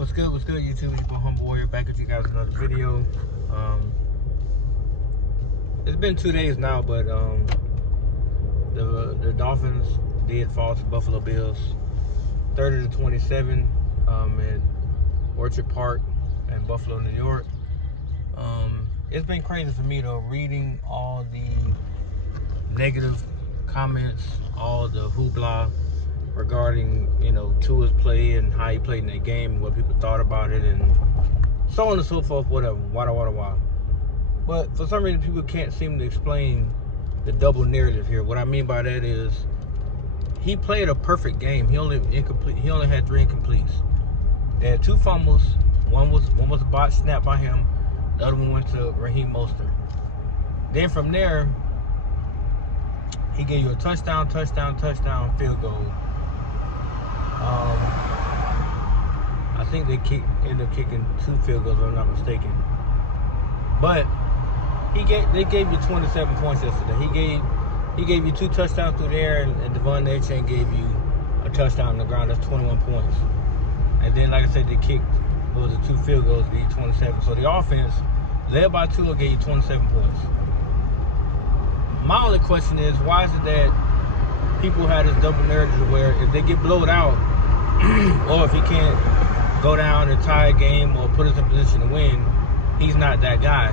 What's good, YouTube? It's your Humble Warrior back with you guys with another video. It's been 2 days now, but the Dolphins did fall to Buffalo Bills 30-27 at Orchard Park in Buffalo, New York. It's been crazy for me though, reading all the negative comments, all the hoopla regarding, Tua's play and how he played in that game and what people thought about it and so on and so forth, whatever, why. But for some reason, people can't seem to explain the double narrative here. What I mean by that is he played a perfect game. He only had 3 incompletes. They had 2 fumbles. One was a botched snap by him. The other one went to Raheem Mostert. Then from there, he gave you a touchdown, field goal. I think they ended up kicking 2 field goals, if I'm not mistaken. But they gave you 27 points yesterday. He gave you 2 touchdowns through the air, and Devon Achane gave you a touchdown on the ground. That's 21 points. And then, like I said, they kicked 2 field goals, gave you 27. So the offense, led by Tua, gave you 27 points. My only question is, why is it that people have this double narrative where if they get blowed out, or if he can't go down and tie a game or put us in position to win, he's not that guy.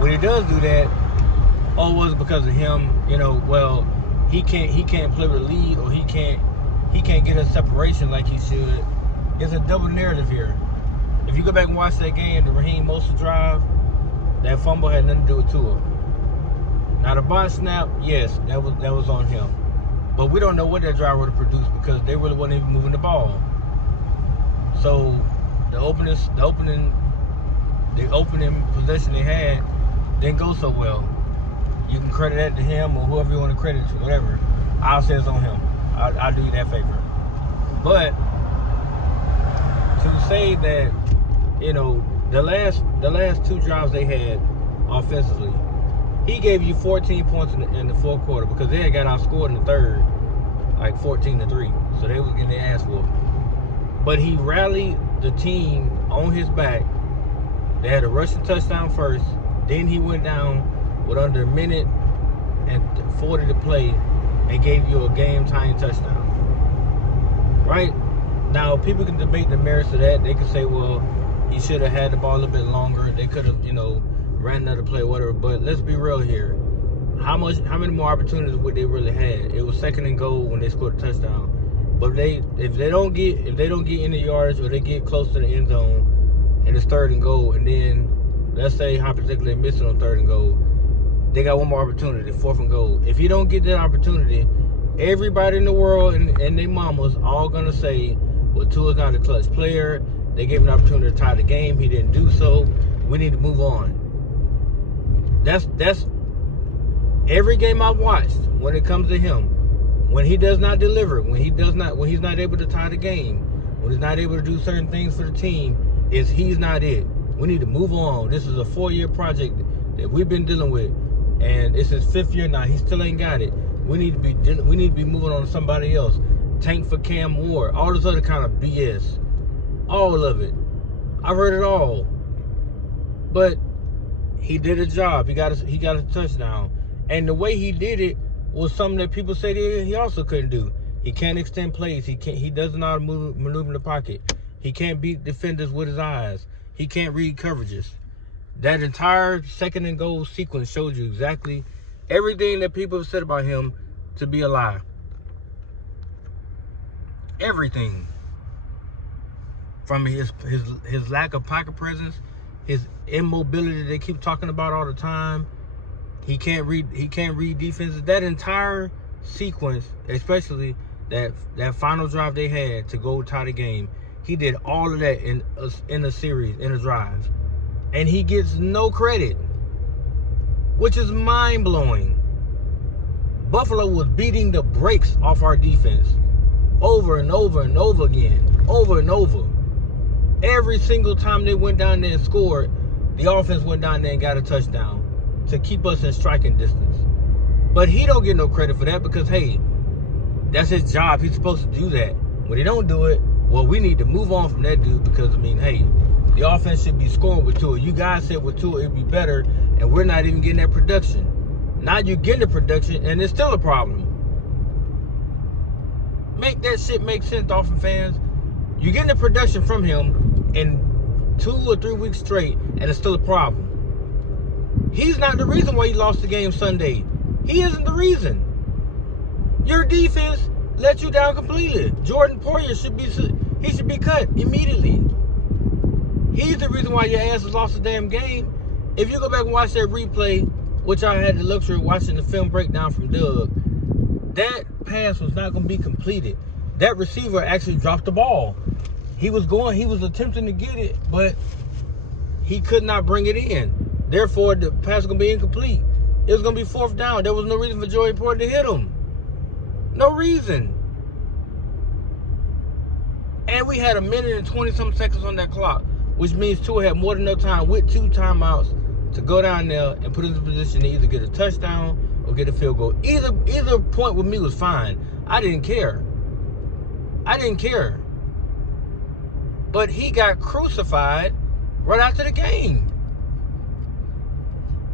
When he does do that, it was because of him, he can't play with a lead, or he can't get a separation like he should. It's a double narrative here. If you go back and watch that game, the Raheem Mostert drive, that fumble had nothing to do with Tua. Now the bot snap, yes, that was on him. But we don't know what that drive would have produced because they really wasn't even moving the ball. So the opening possession they had didn't go so well. You can credit that to him or whoever you want to credit to, whatever. I'll say it's on him. I'll do you that favor. But to say that, the last 2 drives they had offensively, he gave you 14 points in the fourth quarter because they had got outscored in the third, like 14-3. So they was getting their ass whooped. But he rallied the team on his back. They had a rushing touchdown first. Then he went down with under a minute and 40 to play and gave you a game-tying touchdown. Right? Now, people can debate the merits of that. They can say, well, he should have had the ball a little bit longer. They could have, ran another play, whatever. But let's be real here. How many more opportunities would they really had? It was 2nd and goal when they scored a touchdown. But if they don't get any yards or they get close to the end zone and it's 3rd and goal, and then let's say hypothetically they miss it on 3rd and goal, they got one more opportunity, 4th and goal. If you don't get that opportunity, everybody in the world and their mamas all gonna say, well, Tua's not a clutch player. They gave him an opportunity to tie the game. He didn't do so. We need to move on. That's every game I've watched when it comes to him. When he does not deliver, when he's not able to tie the game, when he's not able to do certain things for the team, he's not it. We need to move on. This is a 4-year project that we've been dealing with, and it's his 5th year now. He still ain't got it. We need to be moving on to somebody else. Tank for Cam Ward, all this other kind of BS, all of it. I've heard it all. But he did a job. He got a touchdown, and the way he did it was something that people said he also couldn't do. He can't extend plays. He doesn't know how to maneuver in the pocket. He can't beat defenders with his eyes. He can't read coverages. That entire 2nd and goal sequence showed you exactly everything that people have said about him to be a lie. Everything. From his lack of pocket presence, his immobility they keep talking about all the time. He can't read defenses. That entire sequence, especially that final drive they had to go tie the game, he did all of that in a series, in a drive. And he gets no credit, which is mind-blowing. Buffalo was beating the brakes off our defense over and over and over again, over and over. Every single time they went down there and scored, the offense went down there and got a touchdown to keep us in striking distance. But he don't get no credit for that because, hey, that's his job. He's supposed to do that. When he don't do it, well, we need to move on from that dude because, I mean, hey, the offense should be scoring with Tua. You guys said with Tua it'd be better, and we're not even getting that production. Now you're getting the production, and it's still a problem. Make that shit make sense, Dolphin fans. You're getting the production from him in 2 or 3 weeks straight, and it's still a problem. He's not the reason why you lost the game Sunday. He isn't the reason. Your defense let you down completely. Jordan Poyer should be cut immediately. He's the reason why your ass has lost the damn game. If you go back and watch that replay, which I had the luxury of watching the film breakdown from Doug, that pass was not going to be completed. That receiver actually dropped the ball. He was attempting to get it, but he could not bring it in. Therefore, the pass was going to be incomplete. It was going to be 4th down. There was no reason for Joey Porter to hit him. No reason. And we had 1 minute and 20-something seconds on that clock, which means Tua had more than enough time with 2 timeouts to go down there and put us in a position to either get a touchdown or get a field goal. Either point with me was fine. I didn't care. But he got crucified right after the game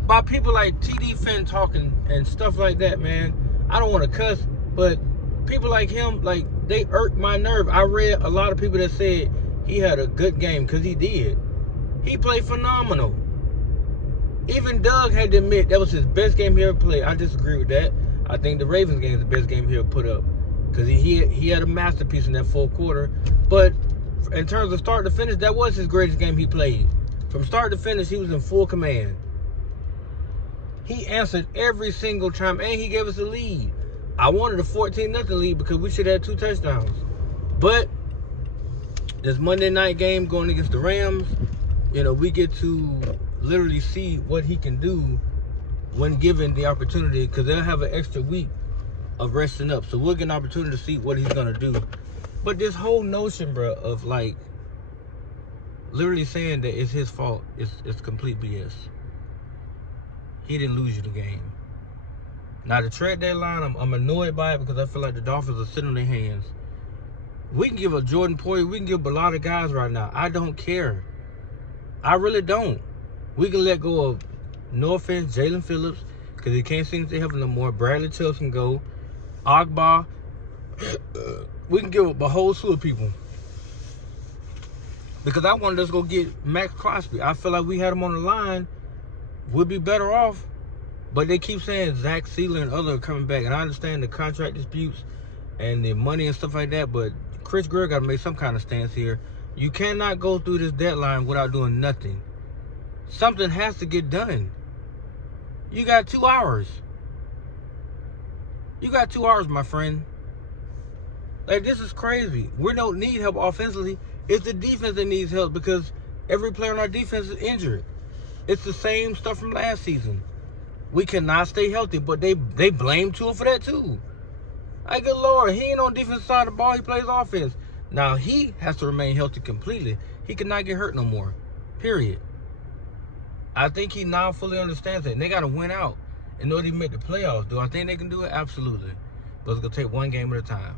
by people like TD Finn talking and stuff like that, man. I don't want to cuss, but people like him, like, they irked my nerve. I read a lot of people that said he had a good game, because he did. He played phenomenal. Even Doug had to admit that was his best game he ever played. I disagree with that. I think the Ravens game is the best game he ever put up, because he had a masterpiece in that 4th quarter. But in terms of start to finish, that was his greatest game he played. From start to finish, he was in full command. He answered every single time, and he gave us a lead. I wanted a 14-0 lead because we should have 2 touchdowns. But this Monday night game going against the Rams, we get to literally see what he can do when given the opportunity, because they'll have an extra week of resting up. So we'll get an opportunity to see what he's going to do. But this whole notion, bro, of like literally saying that it's his fault, it's complete BS. He didn't lose you the game. Now, the trade deadline, I'm annoyed by it because I feel like the Dolphins are sitting on their hands. We can give a Jordan Poyer, we can give a lot of guys right now. I don't care. I really don't. We can let go of, no offense, Jalen Phillips, because he can't seem to have no more. Bradley Chubb can go. Agba. We can give up a whole slew of people. Because I wanted us to go get Max Crosby. I feel like we had him on the line, we'd be better off. But they keep saying Zach Sealer and others are coming back. And I understand the contract disputes and the money and stuff like that. But Chris Greer got to make some kind of stance here. You cannot go through this deadline without doing nothing. Something has to get done. You got 2 hours. You got 2 hours, my friend. Like, this is crazy. We don't need help offensively. It's the defense that needs help because every player on our defense is injured. It's the same stuff from last season. We cannot stay healthy, but they blame Tua for that too. Like, good Lord, he ain't on defense side of the ball. He plays offense. Now, he has to remain healthy completely. He cannot get hurt no more. Period. I think he now fully understands that. And they got to win out in order to make the playoffs. Do I think they can do it? Absolutely. But it's going to take one game at a time.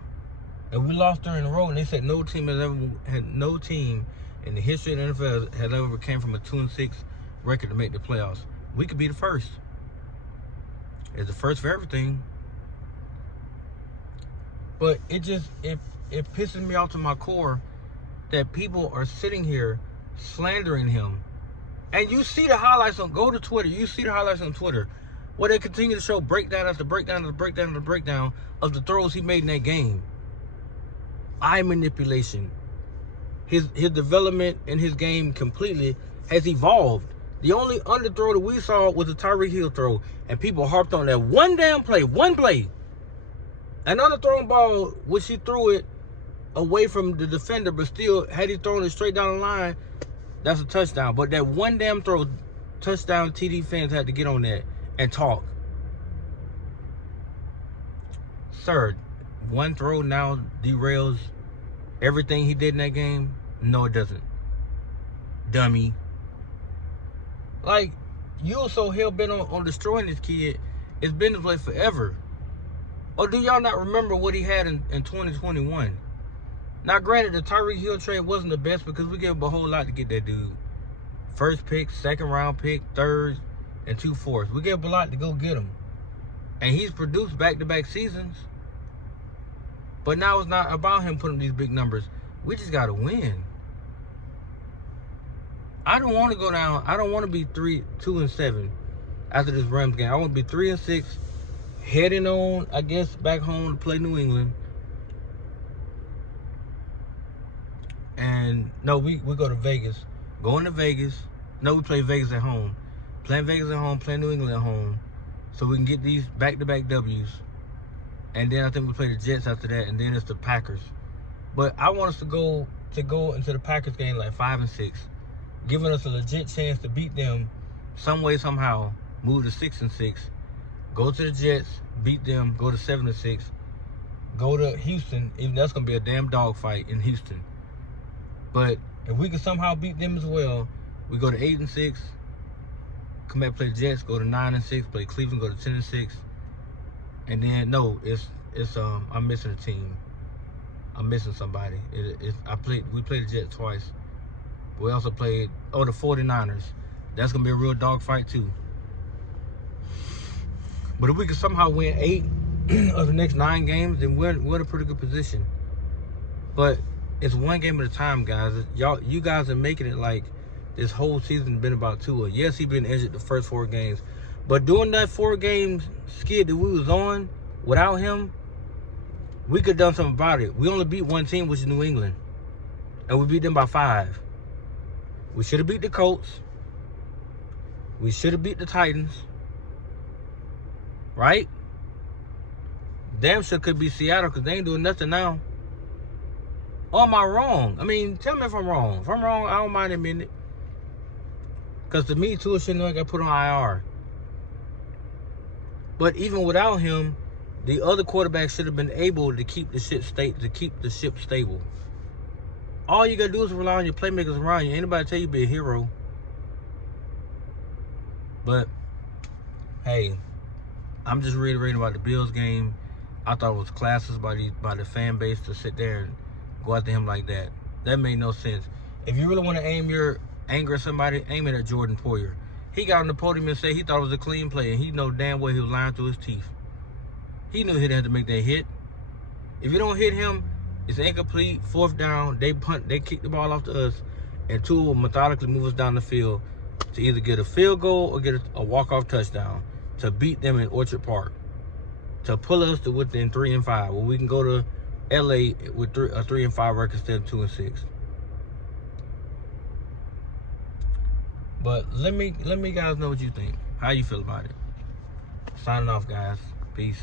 And we lost 3 in a row, and they said no team in the history of the NFL has ever came from a 2-6 record to make the playoffs. We could be the first. It's the first for everything. But it pisses me off to my core that people are sitting here slandering him. And you see the highlights go to Twitter. You see the highlights on Twitter where they continue to show breakdown after breakdown after breakdown after breakdown of the throws he made in that game. Eye manipulation. His development in his game completely has evolved. The only underthrow that we saw was a Tyreek Hill throw, and people harped on that one damn play, one play. Another thrown ball, which he threw it away from the defender, but still, had he thrown it straight down the line, that's a touchdown. But that one damn throw, touchdown, TD fans had to get on that and talk. Sir, one throw now derails everything he did in that game? No, it doesn't. Dummy. Like, you're so hell-bent on destroying this kid. It's been this way forever. Or do y'all not remember what he had in 2021? Now, granted, the Tyreek Hill trade wasn't the best because we gave up a whole lot to get that dude. First pick, second round pick, third, and 2 fourths. We gave up a lot to go get him. And he's produced back-to-back seasons. But now it's not about him putting these big numbers. We just got to win. I don't want to go down. I don't want to be 2-7 after this Rams game. I want to be 3-6, heading on, I guess, back home to play New England. And no, we go to Vegas. Going to Vegas. No, we play Vegas at home. Playing Vegas at home, playing New England at home. So we can get these back-to-back W's. And then I think we play the Jets after that, and then it's the Packers. But I want us to go into the Packers game like 5-6, giving us a legit chance to beat them some way, somehow, move to 6-6, go to the Jets, beat them, go to 7-6, go to Houston. Even that's gonna be a damn dogfight in Houston. But if we can somehow beat them as well, we go to 8-6, come back, play the Jets, go to 9-6, play Cleveland, go to 10-6, and then no, it's I'm missing a team. I'm missing somebody. We played the Jets twice. We also played the 49ers. That's gonna be a real dogfight too. But if we can somehow win 8 of the next 9 games, then we're in a pretty good position. But it's one game at a time, guys. You guys are making it like this whole season been about Tua. Yes, he been injured the first 4 games, but during that 4 games skid that we was on without him, we could have done something about it. We only beat one team, which is New England, and we beat them by 5. We should have beat the Colts. We should have beat the Titans. Right? Damn sure could be Seattle because they ain't doing nothing now. Or am I wrong? I mean, tell me if I'm wrong. If I'm wrong, I don't mind admitting it. Because to me, Tua shouldn't have got put on IR. But even without him, the other quarterback should have been able to keep the ship stable. All you gotta do is rely on your playmakers around you. Anybody tell you be a hero. But hey, I'm just reiterating about the Bills game. I thought it was classless by the fan base to sit there and go after him like that. That made no sense. If you really want to aim your anger at somebody, aim it at Jordan Poyer. He got on the podium and said he thought it was a clean play, and he know damn well he was lying through his teeth. He knew he had to make that hit. If you don't hit him, it's incomplete, 4th down. They kick the ball off to us, and Tua will methodically move us down the field to either get a field goal or get a walk-off touchdown to beat them in Orchard Park, to pull us to within 3-5, where we can go to LA with a 3-5 record instead of 2-6. But let me guys know what you think. How you feel about it. Signing off, guys. Peace.